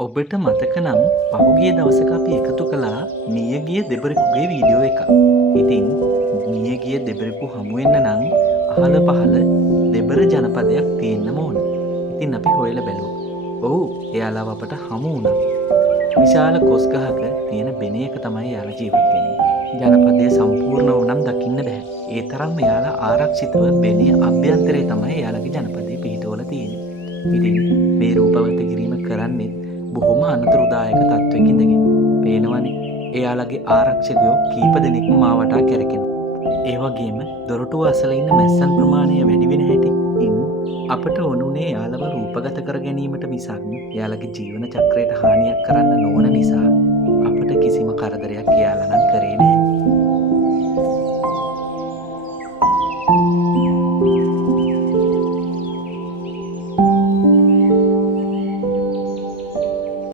ඔබට මතක නම් පහුගිය දවසක අපි එකතු කළා මියගිය දෙබරෙකුගේ වීඩියෝ එකක්. ඉතින් මියගිය දෙබරෙකු හමුවෙන්න නම් අහල පහල දෙබර ජනපදයක් තියෙන්න ඕන. ඉතින් අපි හොයලා බැලුවා. ඔව්, එයාලව අපට හමු වුණා. විශාල කොස් ගහක තියෙන බෙනයක තමයි එයාලා ජීවත් වෙන්නේ. ජනපදයේ සම්පූර්ණ වුණම් දකින්න බෑ. ඒ තරම් එයාලා ආරක්ෂිතව බෙනය අභ්‍යන්තරේ තමයි එයාලගේ ජනපදයේ පිහිටවල තියෙන්නේ. ඉතින් මේ රූපවත කිරීම කරන්නේ බොහොම අනතුරුදායක තත්ත්වයක ඉඳගෙන. පේනවනේ එයාලගේ ආරක්ෂකයෝ කීප දෙනෙක්ම මාවටා කැරකෙනවා. ඒ වගේම දොරටුව අසල ඉන්න මැස්සන් ප්‍රමාණය වැඩි වෙන හැටි අපට ඕනුනේ එයාලව රූපගත කර ගැනීමට මිසක් එයාලගේ ජීවන චක්‍රයට හානියක් කරන්න නොවන නිසා අපට කිසිම කරදරයක් එයාලා නම් කරේ නැහැ.